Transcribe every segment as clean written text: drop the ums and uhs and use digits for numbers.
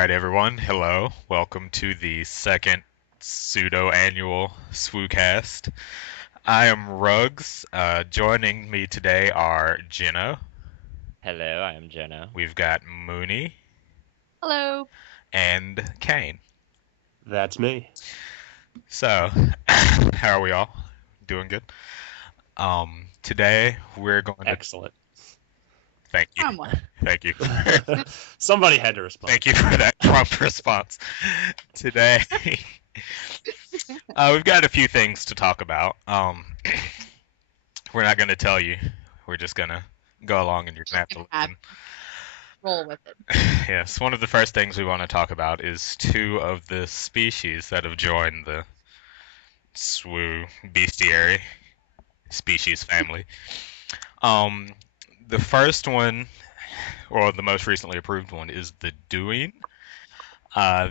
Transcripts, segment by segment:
right, everyone. Hello. Welcome to the second pseudo-annual SWUcast. I am Ruggs. Joining me today are Jenna. Hello, I am Jenna. We've got Mooney Hello. and Kane. That's me. So, how are we all? Doing good? Today we're going to Excellent. thank you. Somewhat. Thank you. Somebody had to respond. Thank you for that prompt response. Today, we've got a few things to talk about. We're not going to tell you. We're just going to go along and you're going to have to listen. Roll with it. Yes, one of the first things we want to talk about is two of the species that have joined the SWU bestiary species family. The first one, or the most recently approved one, is the Dewing.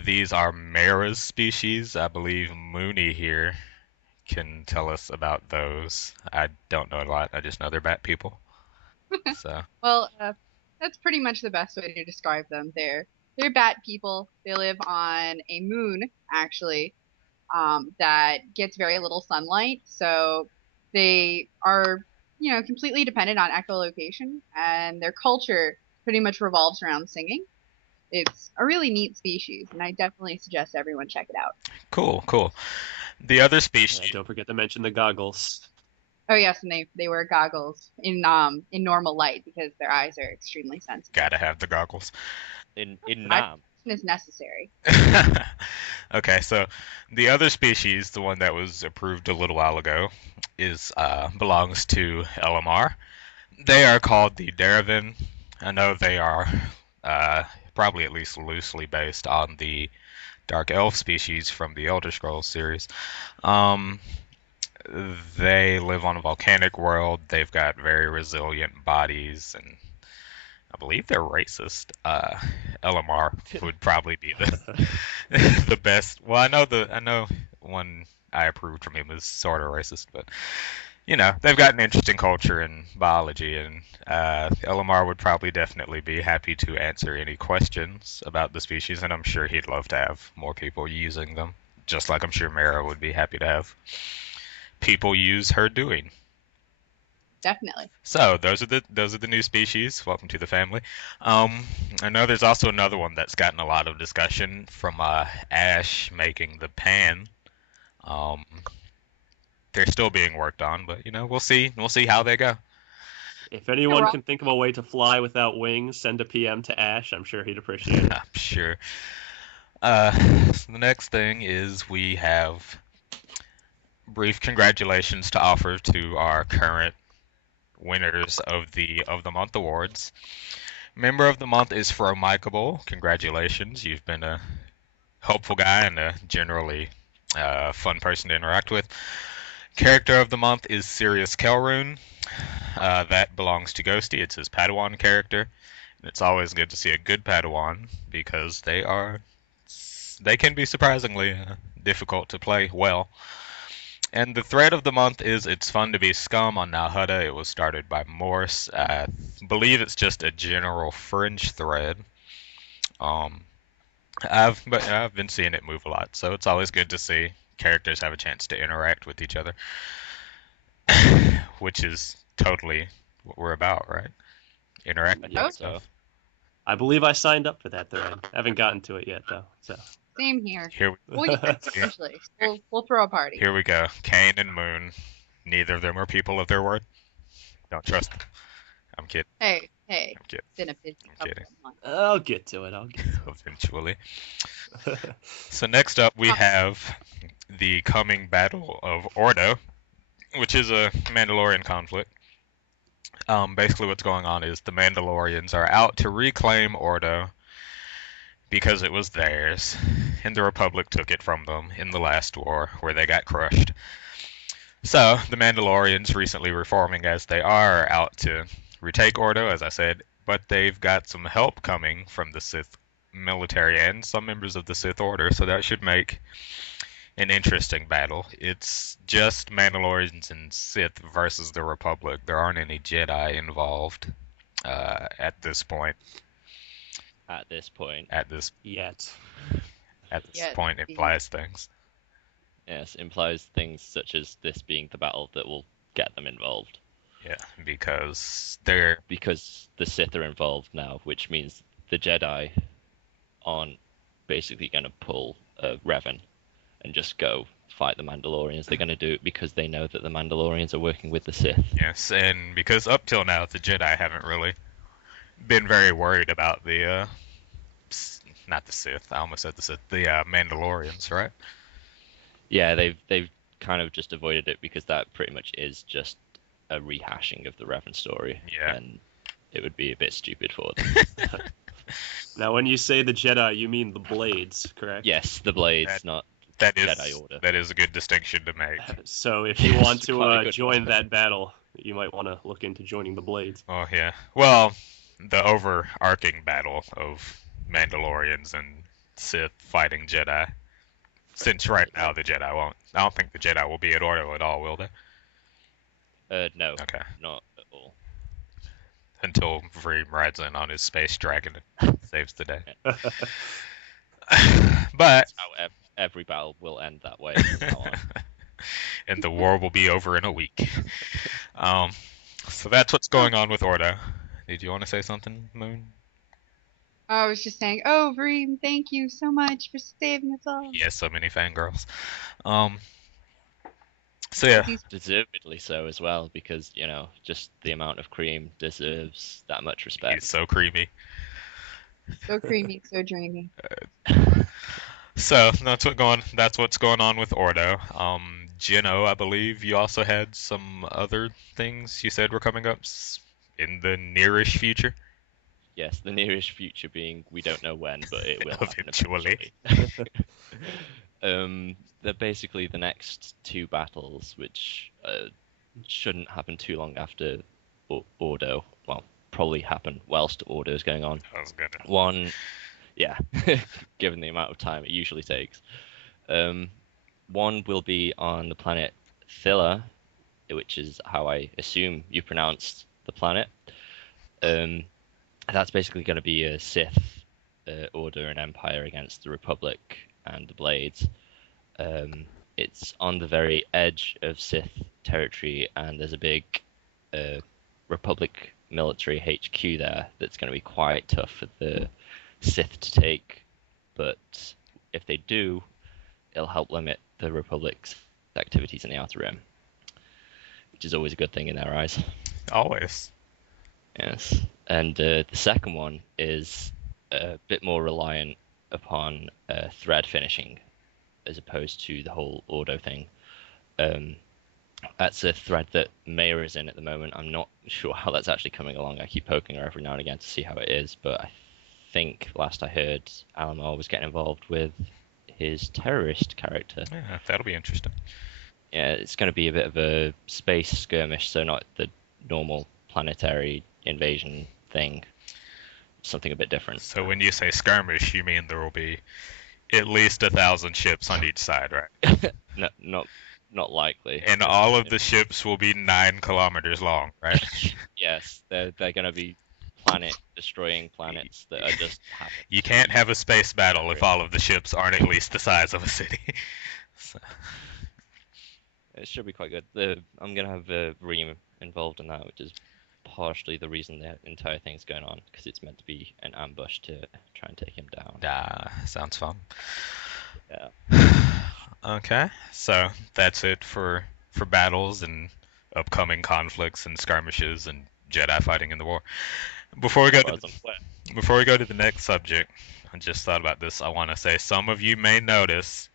These are Mara's species. I believe Mooney here can tell us about those. I don't know a lot. I just know they're bat people. So, Well, that's pretty much the best way to describe them. They're bat people. They live on a moon, actually, that gets very little sunlight. So they are, completely dependent on echolocation, and their culture pretty much revolves around singing. It's a really neat species, and I definitely suggest everyone check it out. cool. The other Yeah, species, don't forget to mention the goggles. Oh yes, and they wear goggles in normal light because their eyes are extremely sensitive. gotta have the goggles. In I- Nam. Is necessary. Okay, so the other species, the one that was approved a little while ago, is belongs to LMR. They are called the Deravan. I know they are probably at least loosely based on the Dark Elf species from the Elder Scrolls series. Um, they live on a volcanic world. They've got very resilient bodies, and I believe they're racist. LMR would probably be the the best. Well, I know one I approved from him is sort of racist, but they've got an interesting culture in biology, and LMR would probably definitely be happy to answer any questions about the species, and I'm sure he'd love to have more people using them, just like I'm sure Mara would be happy to have people use her doing. Definitely. So those are the new species. Welcome to the family. I know there's also another one that's gotten a lot of discussion from Ash making the pan. Um, they're still being worked on, but we'll see. We'll see how they go. If anyone Well- can think of a way to fly without wings, send a PM to Ash. I'm sure he'd appreciate it. I'm sure. So the next thing is we have brief congratulations to offer to our current winners of the month awards. Member of the month is Fromikeable. Congratulations, you've been a helpful guy and a generally fun person to interact with. Character of the month is Sirius Kelrune. That belongs to Ghosty. It's his Padawan character. And it's always good to see a good Padawan because they can be surprisingly difficult to play well. And the thread of the month is It's Fun to Be Scum on Nalhutta. It was started by Morse. I believe it's just a general fringe thread. Um, I've been seeing it move a lot, so it's always good to see characters have a chance to interact with each other, which is totally what we're about, right? Interacting Yeah, with so. stuff. I believe I signed up for that thread. Haven't gotten to it yet, though. So. Same here. Here, We'll get there eventually. We'll throw a party. here we go. Kane and Moon. Neither of them are people of their word. Don't trust them. I'm kidding. Hey, I'm kidding. it's been a busy I'm couple kidding. of months. I'll get to it. Eventually. So next up we have the coming Battle of Ordo, which is a Mandalorian conflict. Basically what's going on is the Mandalorians are out to reclaim Ordo because it was theirs, and the Republic took it from them in the last war where they got crushed. So the Mandalorians, recently reforming as they are out to retake Ordo, as I said, but they've got some help coming from the Sith military and some members of the Sith Order, so that should make an interesting battle. It's just Mandalorians and Sith versus the Republic. There aren't any Jedi involved at this point. at this point. at this Yet. Yes, point indeed. implies things. Yes, implies things such as this being the battle that will get them involved. Yeah, because they're Because the Sith are involved now, which means the Jedi aren't basically going to pull Revan and just go fight the Mandalorians. They're going to do it because they know that the Mandalorians are working with the Sith. yes, and because up till now the Jedi haven't really been very worried about the not the Sith. I almost said the Sith. The Mandalorians, right? Yeah, they've kind of just avoided it because that pretty much is just a rehashing of the Revan story. Yeah. And it would be a bit stupid for them. Now, when you say the Jedi, you mean the Blades, correct? Yes, the Blades, That- not That Jedi is Order. that is a good distinction to make. So if you Yes, want quite a to good join one. that battle, you might want to look into joining the Blades. Oh yeah. Well, the overarching battle of Mandalorians and Sith fighting Jedi. Since right now the Jedi won't. I don't think the Jedi will be at Ordo at all, will they? No, Okay. not at all. Until Vreem rides in on his space dragon and saves the day. But How every battle will end that way from now on. and the war will be over in a week. So that's what's going on with Ordo. Did you want to say something, Moon? I was just saying, oh, Vreem, thank you so much for saving us all. Yes, so many fangirls. So yeah, He's Deservedly so as well, because, you know, just the amount of cream deserves that much respect. he's so creamy. so creamy, so dreamy. So that's what's going on with Ordo. Gino, I believe you also had some other things you said were coming up in the nearish future. Yes, the nearest future being we don't know when, but it will happen Eventually. eventually. They're basically the next two battles, which shouldn't happen too long after Ordo. Well, probably happen whilst Ordo is going on. I was gonna. One, yeah, given the amount of time it usually takes. One will be on the planet Thilla, which is how I assume you pronounced the planet. That's basically going to be a Sith Order and Empire against the Republic and the Blades. It's on the very edge of Sith territory, and there's a big Republic military HQ there that's going to be quite tough for the Sith to take. But if they do, it'll help limit the Republic's activities in the Outer Rim, which is always a good thing in their eyes. Always. Yes. And the second one is a bit more reliant upon thread finishing as opposed to the whole Ordo thing. That's a thread that Maya is in at the moment. I'm not sure how that's actually coming along. I keep poking her every now and again to see how it is, but I think last I heard, Alamar was getting involved with his terrorist character. Yeah, that'll be interesting. Yeah, it's going to be a bit of a space skirmish, so not the normal planetary invasion thing. Something a bit different. So when you say skirmish, you mean there will be at least 1,000 ships on each side, right? No, not likely. And all of the ships will be 9 kilometers long, right? Yes, they're going to be planet-destroying planets that are just happening. You can't have a space battle if all of the ships aren't at least the size of a city. So, It should be quite good. I'm going to have Reem involved in that, which is partially the reason the entire thing's going on, because it's meant to be an ambush to try and take him down. sounds fun. Yeah. Okay, so that's it for battles and upcoming conflicts and skirmishes and Jedi fighting in the war. Before we go to the next subject, I just thought about this. I want to say some of you may notice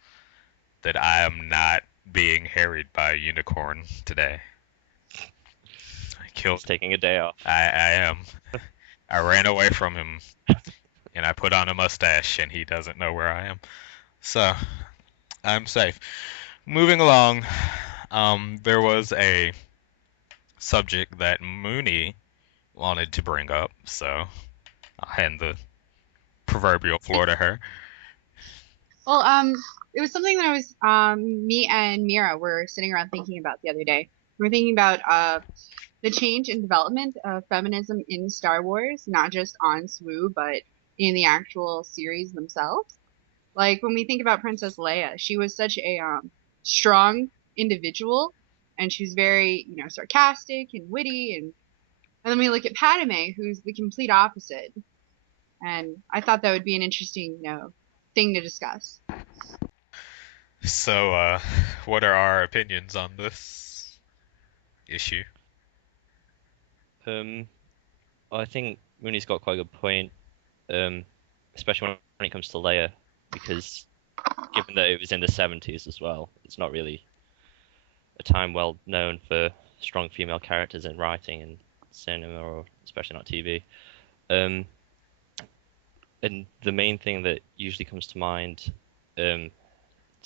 that I am not being harried by a unicorn today. He's taking a day off. I am. I ran away from him, and I put on a mustache, and he doesn't know where I am. So, I'm safe. Moving along, there was a subject that Mooney wanted to bring up, so I'll hand the proverbial floor to her. Well, it was something that I was, me and Mira were sitting around thinking about the other day. We were thinking about the change in development of feminism in Star Wars, not just on SWU, but in the actual series themselves. Like when we think about Princess Leia, she was such a strong individual, and she's very, sarcastic and witty, and then we look at Padme, who's the complete opposite. And I thought that would be an interesting, thing to discuss. So, what are our opinions on this issue? I think Mooney's got quite a good point, especially when it comes to Leia, because given that it was in the 70s as well, it's not really a time well known for strong female characters in writing and cinema, or especially not TV. And the main thing that usually comes to mind to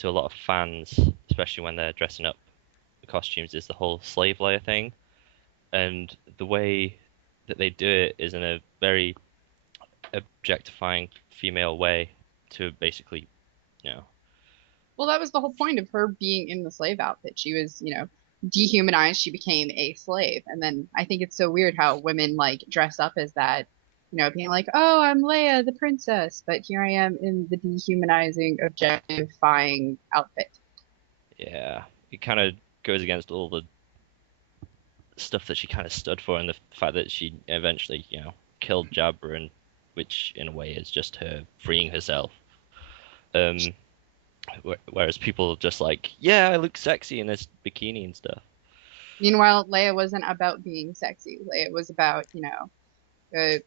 a lot of fans, especially when they're dressing up the costumes, is the whole slave Leia thing. And the way that they do it is in a very objectifying female way to basically, Well, that was the whole point of her being in the slave outfit. She was, dehumanized. She became a slave. And then I think it's so weird how women like dress up as that, being like, oh, I'm Leia, the princess, but here I am in the dehumanizing, objectifying outfit. Yeah, it kind of goes against all the stuff that she kind of stood for, and the fact that she eventually, killed Jabba, and which in a way is just her freeing herself. Whereas people are just like, yeah, I look sexy in this bikini and stuff. Meanwhile, Leia wasn't about being sexy. Leia was about,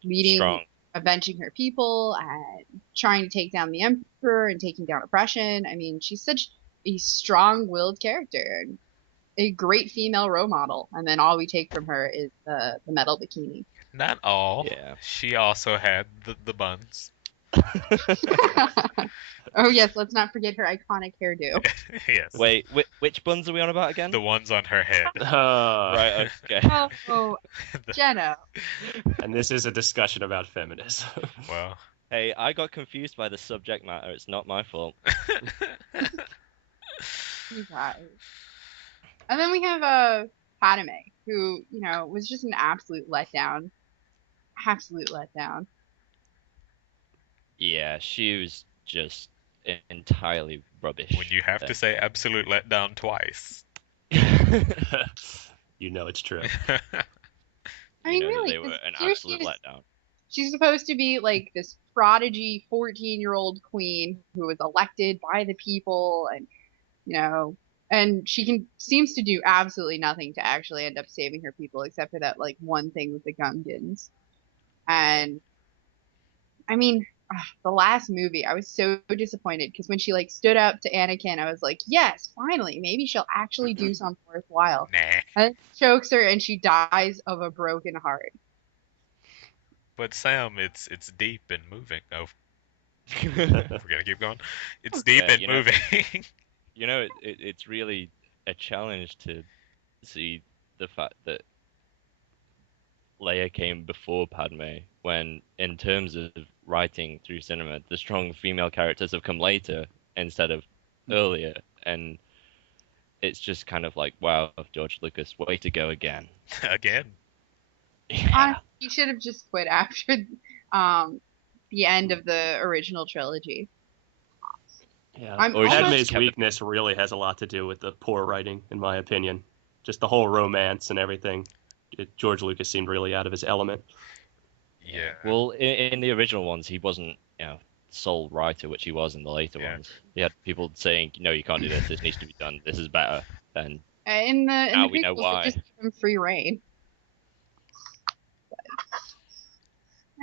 leading, Strong. avenging her people, and trying to take down the Emperor and taking down oppression. I mean, she's such a strong-willed character and a great female role model. And then all we take from her is the metal bikini. Not all. Yeah. She also had the buns. Oh yes, let's not forget her iconic hairdo. Yes. Wait, which buns are we on about again? The ones on her head. Right, okay. Oh, Jenna. And this is a discussion about feminism. Well. Hey, I got confused by the subject matter. It's not my fault. You guys. And then we have Padme, who, was just an absolute letdown. Absolute letdown. Yeah, she was just entirely rubbish. When you have to say absolute letdown twice. You know it's true. I mean, that really, they were an here absolute letdown. She's supposed to be like this prodigy 14-year-old queen who was elected by the people, and and she seems to do absolutely nothing to actually end up saving her people, except for that like one thing with the Gungans. And I mean, the last movie, I was so disappointed because when she like stood up to Anakin, I was like, yes, finally, maybe she'll actually do something worthwhile. Nah. And chokes her, and she dies of a broken heart. But Sam, it's deep and moving. Oh, we're gonna keep going. It's deep and moving. It's really a challenge to see the fact that Leia came before Padme, when in terms of writing through cinema, the strong female characters have come later instead of earlier, and it's just kind of like, wow, George Lucas, way to go again. Again. Yeah. He should have just quit after the end of the original trilogy. Yeah, Or Padme's weakness really has a lot to do with the poor writing, in my opinion. Just the whole romance and everything. George Lucas seemed really out of his element. Yeah. Well, in the original ones, he wasn't, sole writer, which he was in the later ones. He had people saying, no, you can't do this. This needs to be done. This is better. And now we know why. Just give him free reign.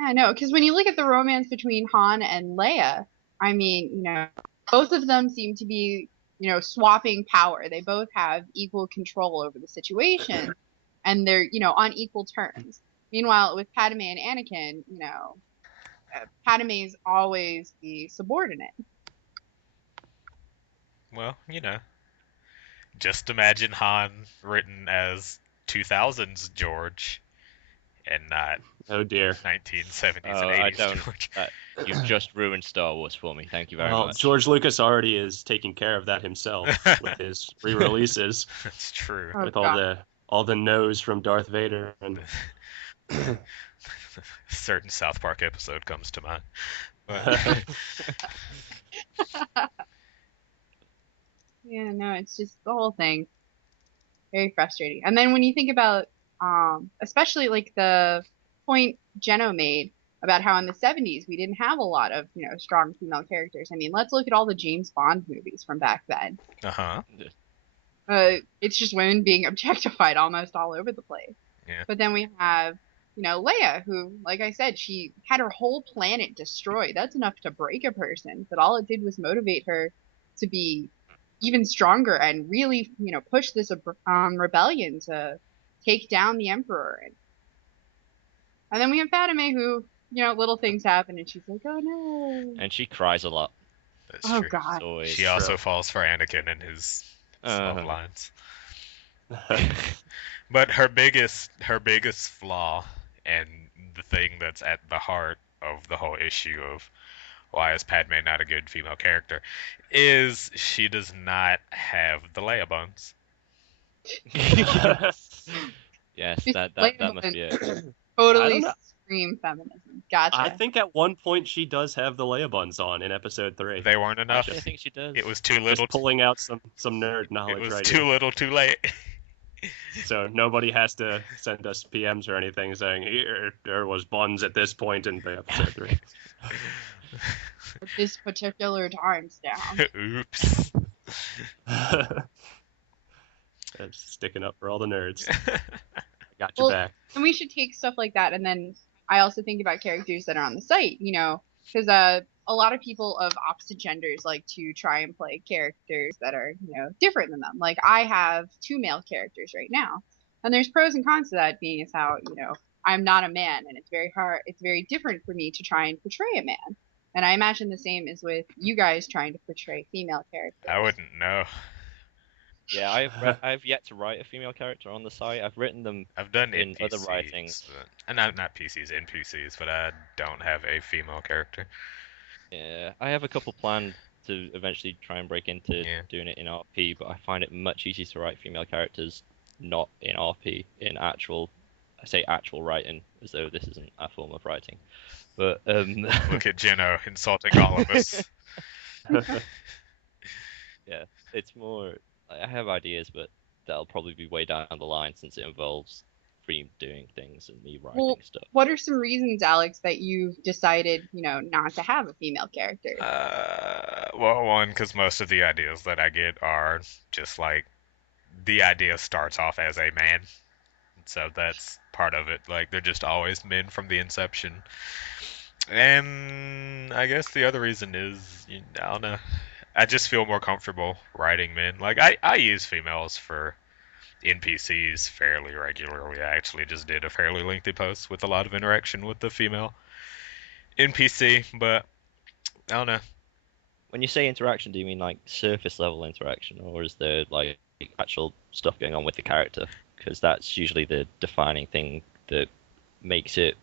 Yeah, no, because when you look at the romance between Han and Leia, I mean, both of them seem to be, swapping power. They both have equal control over the situation, and they're, on equal terms. Meanwhile, with Padme and Anakin, Padme's always the subordinate. Well, just imagine Han written as 2000s George, and not Oh dear. 1970s and I 80s don't. George. You've just ruined Star Wars for me. Thank you very Well, much. George Lucas already is taking care of that himself with his re-releases. That's true. Oh, With God. all the no's from Darth Vader and Certain South Park episode comes to mind. But Yeah, no, it's just the whole thing. Very frustrating. And then when you think about, especially like the point Jeno made about how in the 70s we didn't have a lot of, strong female characters. I mean, let's look at all the James Bond movies from back then. uh-huh. It's just women being objectified almost all over the place. Yeah. But then we have, Leia, who, like I said, she had her whole planet destroyed. That's enough to break a person. But all it did was motivate her to be even stronger and really, push this rebellion to take down the Emperor. And then we have Padme, who, little things happen, and she's like, oh no. And she cries a lot. That's Oh true. God. Always. She also falls for Anakin and his soft lines. But her biggest flaw, and the thing that's at the heart of the whole issue of why is Padme not a good female character, is she does not have the Leia bones. Yes, She's that Leia must be it. I Totally don't know. scream feminism. Gotcha. I think at one point she does have the Leia buns on in episode 3. They weren't enough. Actually, I think she does. It was too Just little. pulling out some nerd It knowledge was right too here. little, too late. So nobody has to send us PMs or anything saying here there was buns at this point in episode 3. At this particular time down. Oops. That's sticking up for all the nerds. Got your Well, back. And we should take stuff like that, and then I also think about characters that are on the site, because a lot of people of opposite genders like to try and play characters that are, different than them. Like I have 2 male characters right now, and there's pros and cons to that, being as how, I'm not a man, and it's very hard, it's very different for me to try and portray a man. And I imagine the same is with you guys trying to portray female characters. I wouldn't know. Yeah, I've yet to write a female character on the site. I've written them I've done in NPCs, other writings. but, not PCs, NPCs, but I don't have a female character. Yeah, I have a couple planned to eventually try and break into Yeah. doing it in RP, but I find it much easier to write female characters not in RP, in actual, I say actual writing, as though this isn't a form of writing. But Look at Jeno insulting all of us. yeah, it's more. I have ideas, but that'll probably be way down the line since it involves free doing things and me writing Well, stuff. what are some reasons, Alex, that you've decided, not to have a female character? Well, one, because most of the ideas that I get are just like the idea starts off as a man, so that's part of it. Like they're just always men from the inception. And I guess the other reason is, I don't know. I just feel more comfortable writing men. Like I use females for NPCs fairly regularly. I actually just did a fairly lengthy post with a lot of interaction with the female NPC, but I don't know. When you say interaction, do you mean like surface level interaction, or is there like actual stuff going on with the character? Because that's usually the defining thing that makes it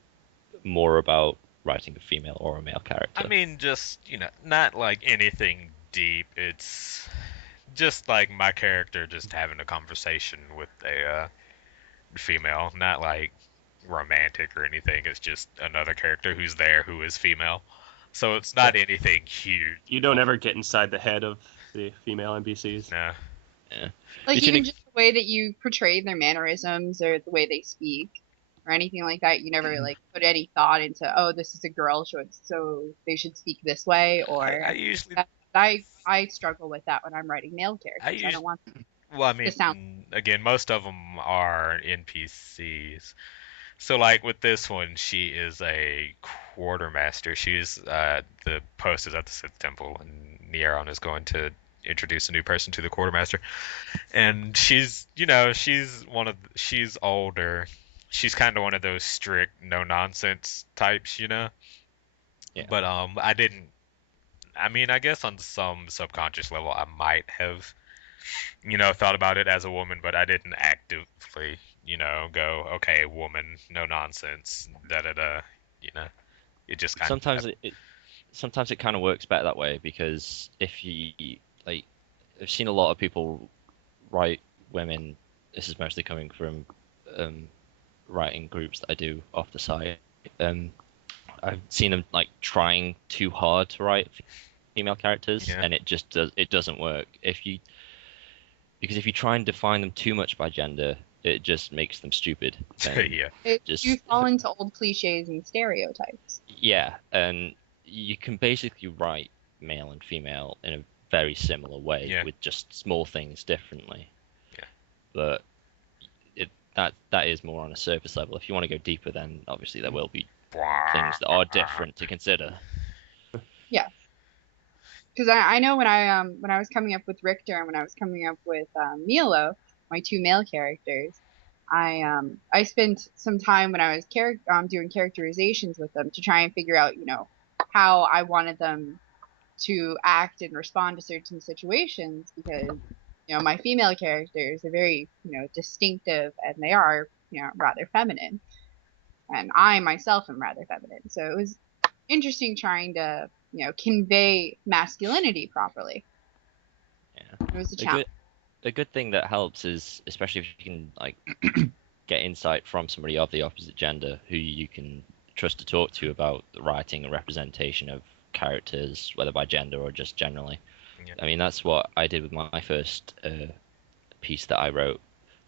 more about writing a female or a male character. I mean, just, not like anything deep. It's just like my character just having a conversation with a female, not like romantic or anything. It's just another character who's there who is female. So it's not anything huge. You don't ever get inside the head of the female NPCs. No. Yeah. Like You can even just the way that you portray their mannerisms or the way they speak or anything like that, you never like put any thought into, oh, this is a girl, so they should speak this way, or I usually I struggle with that when I'm writing male characters. I don't want Well, I mean, to sound. again, most of them are NPCs. So, like with this one, she is a quartermaster. She's the post is at the Sith Temple, and Nieron is going to introduce a new person to the quartermaster. And she's, she's older. She's kind of one of those strict, no nonsense types, Yeah. But I mean, I guess on some subconscious level, I might have, thought about it as a woman, but I didn't actively, go, okay, woman, no nonsense, da da da, It just kind Sometimes it kind of works better that way, because if you like, I've seen a lot of people write women. This is mostly coming from writing groups that I do off the site, I've seen them like trying too hard to write female characters, Yeah. and it doesn't work. Because if you try and define them too much by gender, it just makes them stupid. And Yeah. You fall into old cliches and stereotypes. yeah, and you can basically write male and female in a very similar way Yeah. with just small things differently. Yeah. But that is more on a surface level. If you want to go deeper, then obviously there will be things that are different to consider. Yes. Because I know when I was coming up with Richter and when I was coming up with Milo, my two male characters, I spent some time when I was doing characterizations with them to try and figure out, how I wanted them to act and respond to certain situations because, my female characters are very, distinctive and they are, rather feminine. And I myself am rather feminine. So it was interesting trying to, convey masculinity properly. Yeah. It was a challenge. The good thing that helps is, especially if you can like get insight from somebody of the opposite gender who you can trust to talk to about the writing and representation of characters, whether by gender or just generally. Yeah. I mean, that's what I did with my first piece that I wrote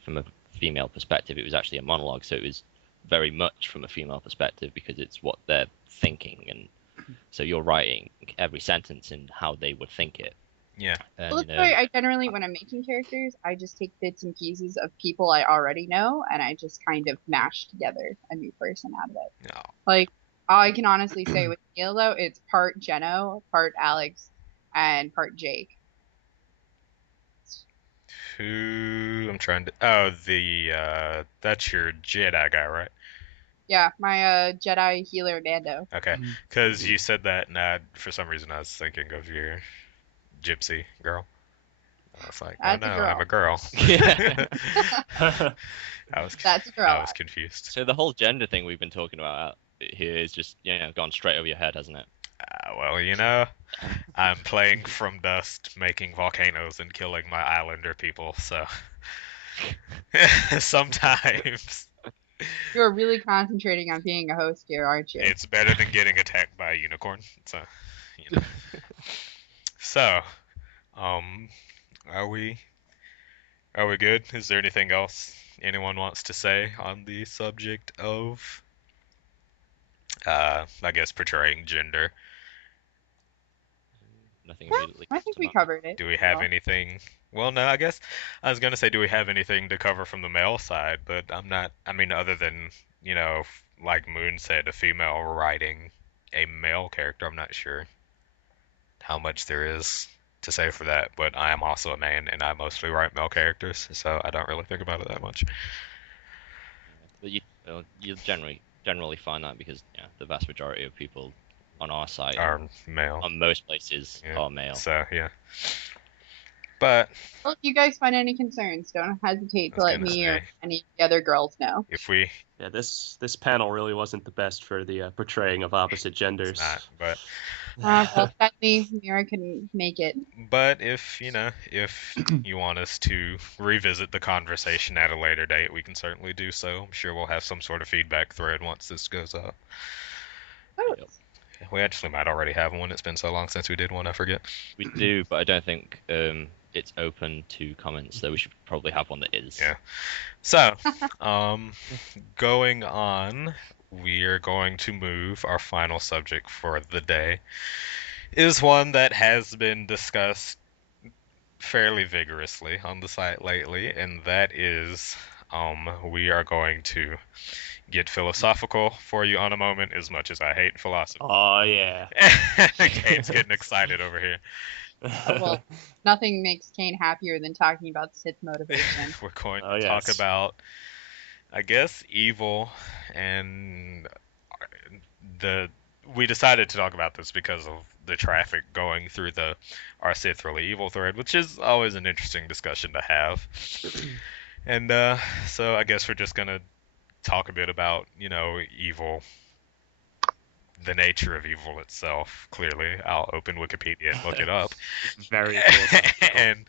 from a female perspective. It was actually a monologue, so it was very much from a female perspective because it's what they're thinking, and so you're writing every sentence in how they would think it. Yeah. And, Well, that's why I generally, when I'm making characters, I just take bits and pieces of people I already know, and I just kind of mash together a new person out of it. No. Like, all I can honestly say with Neil, though, it's part Jeno, part Alex, and part Jake. I'm trying to. Oh, that's your Jedi guy, right? Yeah, my Jedi healer Nando. Okay, because you said that, and for some reason I was thinking of your gypsy girl. I was like, oh That's no, a girl. I'm a girl. Yeah. That's a girl. I was confused. So the whole gender thing we've been talking about here is just gone straight over your head, hasn't it? Well, I'm playing from dust, making volcanoes and killing my islander people, so sometimes You're really concentrating on being a host here, aren't you? it's better than getting attacked by a unicorn. So, So, are we good? Is there anything else anyone wants to say on the subject of, I guess, portraying gender? Nothing Yeah, immediately. I comes think to we mind. covered it. Do we have well. anything? Well, no, I guess I was gonna say, do we have anything to cover from the male side? But I'm not. I mean, other than like Moon said, a female writing a male character. I'm not sure how much there is to say for that. But I am also a man, and I mostly write male characters, so I don't really think about it that much. But you'll generally find that because the vast majority of people on our site Are male. on most places Yeah. are male. So yeah. But Well, if you guys find any concerns, don't hesitate to I was let gonna me or say, any of the other girls know. if we, Yeah, this panel really wasn't the best for the portraying of opposite genders. it's not, but Well, sadly, Mira couldn't make it. But if you want us to revisit the conversation at a later date, we can certainly do so. I'm sure we'll have some sort of feedback thread once this goes up. Oh, Yep. We actually might already have one. It's been so long since we did one, I forget. We do, but I don't think it's open to comments, so we should probably have one that is. Yeah. So, going on, we are going to move our final subject for the day. Is one that has been discussed fairly vigorously on the site lately, and that is we are going to get philosophical for you on a moment, as much as I hate philosophy. Oh yeah. Kane's getting excited over here. well, nothing makes Kane happier than talking about Sith motivation. We're going to Oh, talk yes. about, I guess, evil, and we decided to talk about this because of the traffic going through our Sith really evil thread, which is always an interesting discussion to have. And so I guess we're just gonna talk a bit about evil the nature of evil itself. Clearly, I'll open Wikipedia and look it up. Very philosophical. And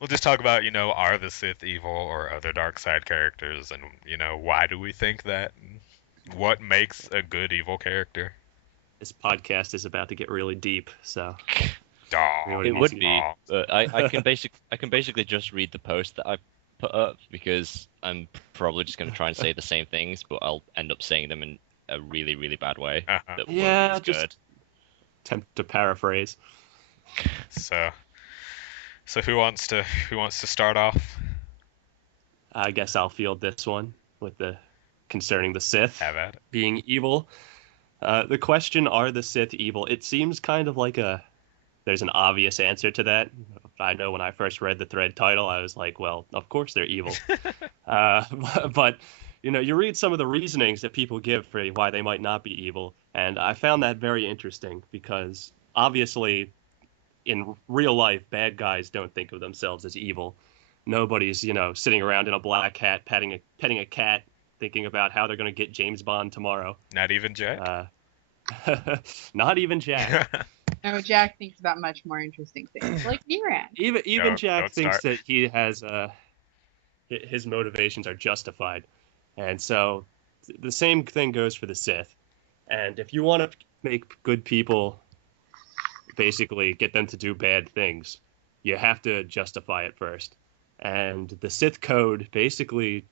we'll just talk about, are the Sith evil or other dark side characters, and why do we think that? What makes a good evil character? This podcast is about to get really deep, so Dawg. It would be, Aw. but I can basically just read the post that I put up because I'm probably just going to try and say the same things, but I'll end up saying them in a really, really bad way. Uh-huh. That Yeah, won't be as good. attempt to paraphrase. So who wants to start off? I guess I'll field this one with the concerning the Sith Have at it. being evil. The question, are the Sith evil? It seems kind of like there's an obvious answer to that. I know when I first read the thread title, I was like, well, of course they're evil. But you read some of the reasonings that people give for why they might not be evil, and I found that very interesting because obviously in real life, bad guys don't think of themselves as evil. Nobody's, sitting around in a black hat, petting a cat, thinking about how they're going to get James Bond tomorrow. Not even Jack? Not even Jack. No, Jack thinks about much more interesting things, like Niran. Even No, Jack don't thinks start. that he has his motivations are justified, and so the same thing goes for the Sith. And if you want to make good people, basically get them to do bad things, you have to justify it first. And the Sith code, basically,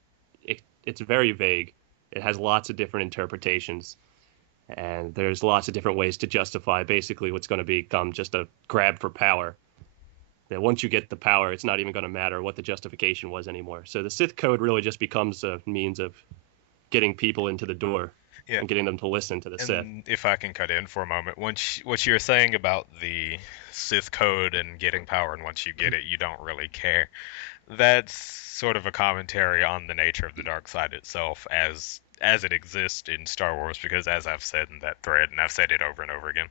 it's very vague. It has lots of different interpretations. And there's lots of different ways to justify basically what's going to become just a grab for power. That once you get the power, it's not even going to matter what the justification was anymore. So the Sith code really just becomes a means of getting people into the door Yeah. and getting them to listen to the Sith. And if I can cut in for a moment, what you were saying about the Sith code and getting power, and once you get it, you don't really care. That's sort of a commentary on the nature of the dark side itself as it exists in Star Wars, because as I've said in that thread, and I've said it over and over again,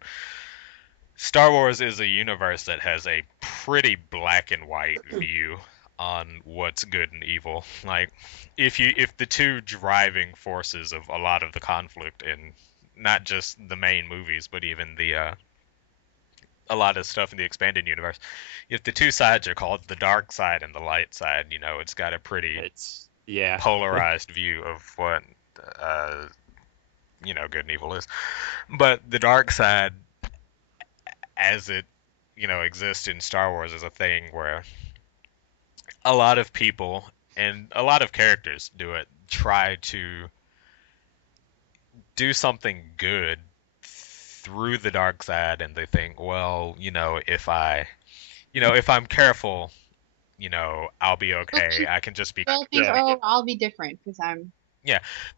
Star Wars is a universe that has a pretty black and white view on what's good and evil. Like, if the two driving forces of a lot of the conflict in not just the main movies, but even a lot of stuff in the expanded universe, if the two sides are called the dark side and the light side, it's got a pretty Yeah. polarized view of what good and evil is. But the dark side, as it exists in Star Wars, is a thing where a lot of people and a lot of characters try to do something good through the dark side, and they think, well, if I'm careful, I'll be okay. I can just be. They'll think, Yeah. oh, I'll be different because I'm.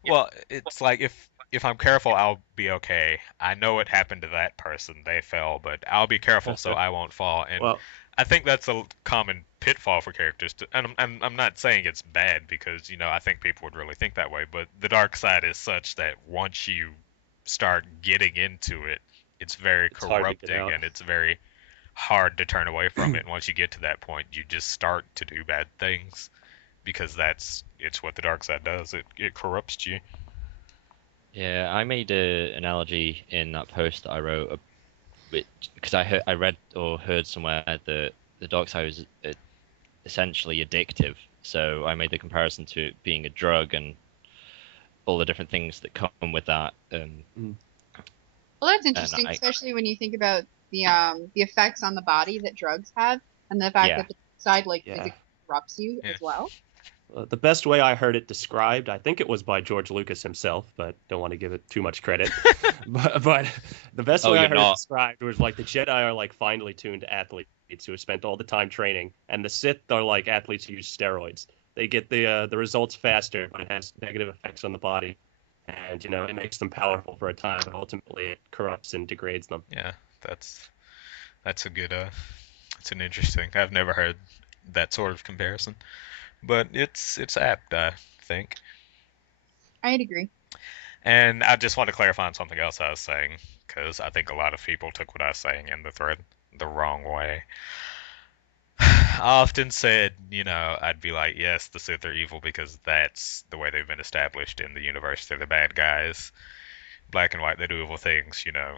Well, it's like if I'm careful, I'll be okay. I know it happened to that person; they fell, but I'll be careful so I won't fall. And Well, I think that's a common pitfall for characters. And I'm not saying it's bad, because I think people would really think that way. But the dark side is such that once you start getting into it, it's very It's hard to get corrupting, out. and it's very hard to turn away from it. And once you get to that point, you just start to do bad things, because it's what the dark side does. It corrupts you. Yeah, I made an analogy in that post that I wrote, because I read or heard somewhere that the dark side is essentially addictive. So I made the comparison to it being a drug and all the different things that come with that. Well, that's interesting, especially when you think about the effects on the body that drugs have, and the fact Yeah. that the side Yeah. physically corrupts you Yeah. as well. The best way I heard it described, I think it was by George Lucas himself, but don't want to give it too much credit. but the best way I heard it described was like the Jedi are like finely tuned athletes who have spent all the time training, and the Sith are like athletes who use steroids. They get the results faster, but it has negative effects on the body, and it makes them powerful for a time, but ultimately it corrupts and degrades them. Yeah, that's a good it's an interesting. I've never heard that sort of comparison, but it's apt, I think. I'd agree. And I just want to clarify on something else I was saying, because I think a lot of people took what I was saying in the thread the wrong way. I often said, I'd be like, yes, the Sith are evil because that's the way they've been established in the universe. They're the bad guys. black and white, they do evil things, you know.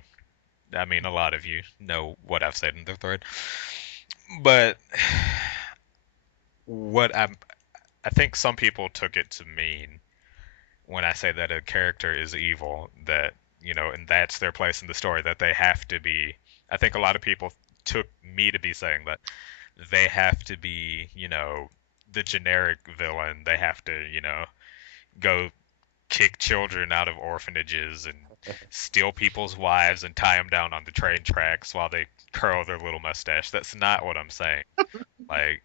I mean, a lot of you know what I've said in the thread. But what I think some people took it to mean when I say that a character is evil, that, you know, and that's their place in the story, that they have to be. I think a lot of people took me to be saying that they have to be, you know, the generic villain. They have to, you know, go kick children out of orphanages and steal people's wives and tie them down on the train tracks while they curl their little mustache. That's not what I'm saying. Like,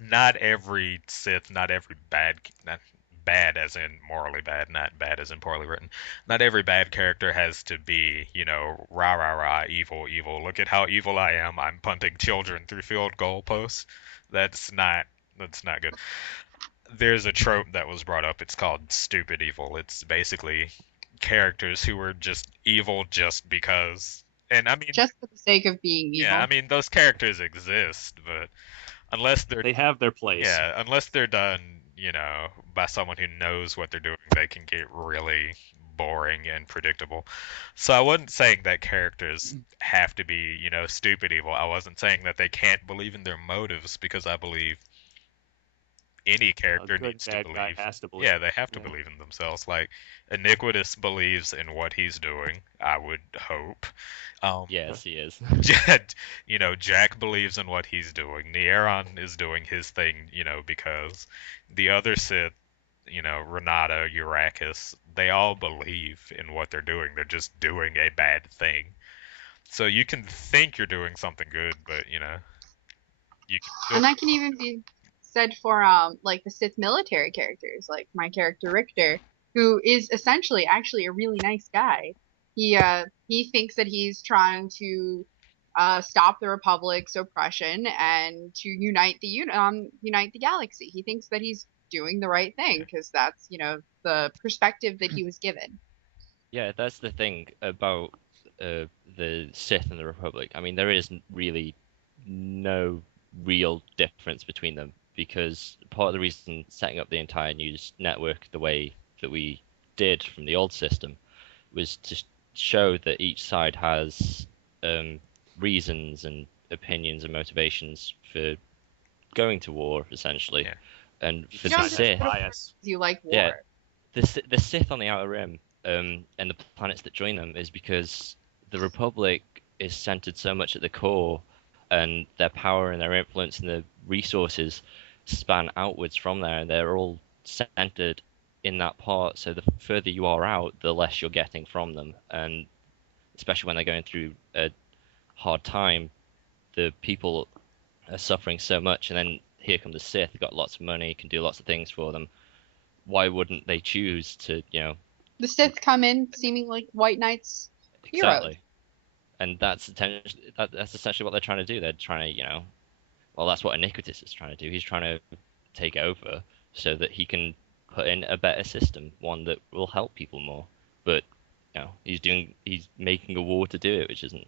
not every Sith, not every not bad as in morally bad, not bad as in poorly written. Not every bad character has to be, you know, rah rah rah, evil, evil. Look at how evil I am. I'm punting children through field goal posts. That's not that's not good. There's a trope that was brought up. It's called stupid evil. It's basically characters who are just evil just because. And I mean, Just for the sake of being evil. yeah, I mean those characters exist, but unless They have their place. yeah, unless they're done, you know, by someone who knows what they're doing, they can get really boring and predictable. So I wasn't saying that characters have to be, you know, stupid evil. I wasn't saying that they can't believe in their motives, because I believe any character A good needs to bad guy believe. has to believe. Yeah, they have to Yeah. believe in themselves. Like Iniquitous believes in what he's doing, I would hope. Yes, he is. You know, Jack believes in what he's doing. Nieron is doing his thing, you know, because the other Sith, you know, Renata, Eurakis, they all believe in what they're doing. They're just doing a bad thing. So you can think you're doing something good, but, you know, you can And still. that can even be said for like the Sith military characters, like my character Richter, who is essentially actually a really nice guy. He thinks that he's trying to stop the Republic's oppression and to unite the galaxy. He thinks that he's doing the right thing because that's, you know, the perspective that he was given. Yeah, that's the thing about the Sith and the Republic. I mean, there is really no real difference between them, because part of the reason setting up the entire news network the way that we did from the old system was to show that each side has reasons and opinions and motivations for going to war, essentially. Yeah. And Each for You the don't side has just Sith, bias. you like war. Yeah. the Sith on the Outer Rim and the planets that join them is because the Republic is centered so much at the core, and their power and their influence and the resources span outwards from there, and they're all centered in that part. So the further you are out, the less you're getting from them, and especially when they're going through a hard time, the people are suffering so much, and then here come the Sith, they've got lots of money, can do lots of things for them. Why wouldn't they choose to, The Sith come in seeming like white knights heroes. exactly? And that's essentially what they're trying to do. They're trying to, well, that's what Iniquitous is trying to do. He's trying to take over so that he can put in a better system, one that will help people more. But, he's making a war to do it, which isn't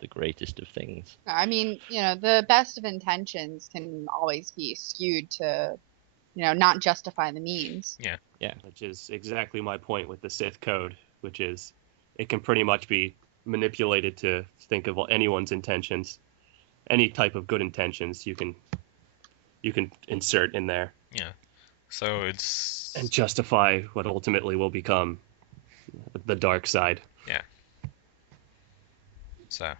the greatest of things. I mean, you know, the best of intentions can always be skewed to, you know, not justify the means. Yeah. Which is exactly my point with the Sith code, which is it can pretty much be manipulated to think of anyone's intentions, any type of good intentions you can insert in there So it's and justify what ultimately will become the dark side. so.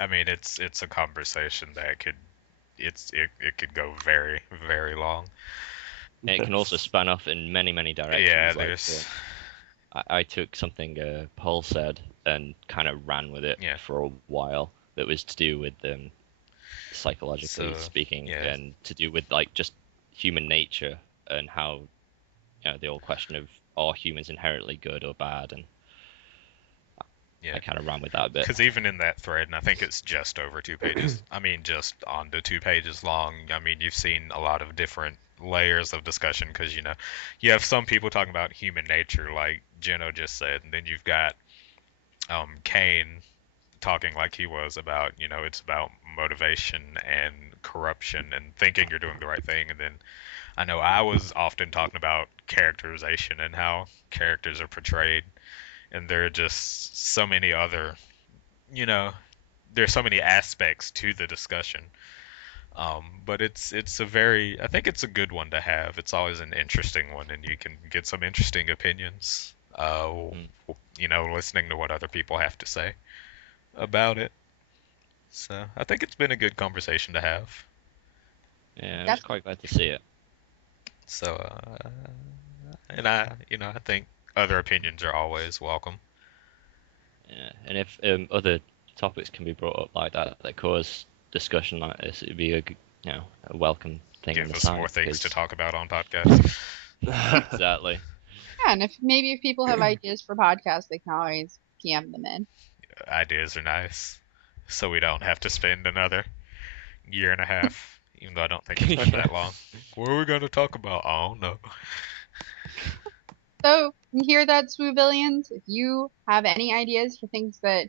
I mean, it's a conversation that it could go very, very long. And it can also span off in many, many directions. Yeah, Like, there's I took something Paul said and kind of ran with it Yeah. for a while that was to do with psychologically So, speaking, yeah. and to do with like just human nature and how the old question of, are humans inherently good or bad, and Yeah. I kind of ran with that a bit. Because even in that thread, and I think it's just over 2 pages. I mean, just under 2 pages long. I mean, you've seen a lot of different layers of discussion, because you have some people talking about human nature, like Jeno just said, and then you've got Kane talking like he was about, it's about motivation and corruption and thinking you're doing the right thing. And then I know I was often talking about characterization and how characters are portrayed, and there are just so many other, you know, there's so many aspects to the discussion. But it's a very, I think it's a good one to have. It's always an interesting one, and you can get some interesting opinions. Mm. Listening to what other people have to say about it. So I think it's been a good conversation to have. Yeah, I was That's quite glad to see it. So, and I think other opinions are always welcome. Yeah, and if other topics can be brought up like that cause discussion like this, it'd be a welcome thing on Give the us side. more things to because- talk about on podcasts. Exactly. yeah, and if people have ideas for podcasts, they can always PM them in. Ideas are nice, so we don't have to spend another year and a half. Even though I don't think it's been that long. What are we going to talk about? I don't know. So you hear that, Swoovillians? If you have any ideas for things that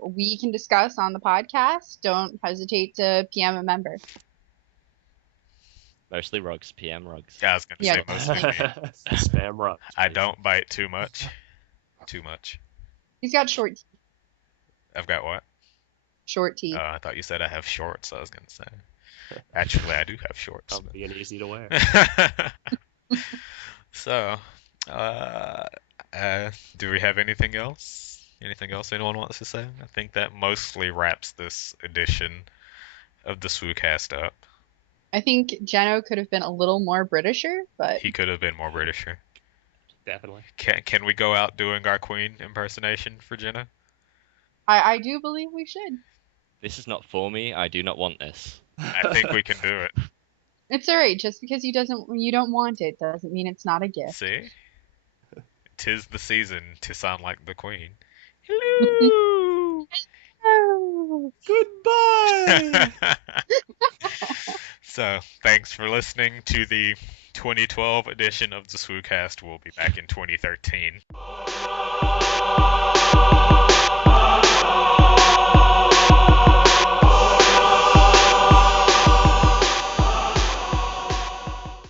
we can discuss on the podcast, don't hesitate to PM a member. Mostly rugs, PM rugs. Yeah, I was going to Yeah, say mostly me. Spam rocks. I don't bite too much. Too much. He's got short teeth. I've got what? Short teeth. I thought you said I have shorts. I was going to say. Actually, I do have shorts. Comfy and easy to wear. So, do we have anything else? Anything else anyone wants to say? I think that mostly wraps this edition of the SWUcast up. I think Jeno could have been a little more Britisher, but He could have been more Britisher. Definitely. Can we go out doing our Queen impersonation for Jenna? I do believe we should. This is not for me. I do not want this. I think we can do it. It's alright. Just because you don't want it doesn't mean it's not a gift. See? 'Tis the season to sound like the Queen. Hello! Oh. Goodbye. So, thanks for listening to the 2012 edition of the SWUcast. We'll be back in 2013.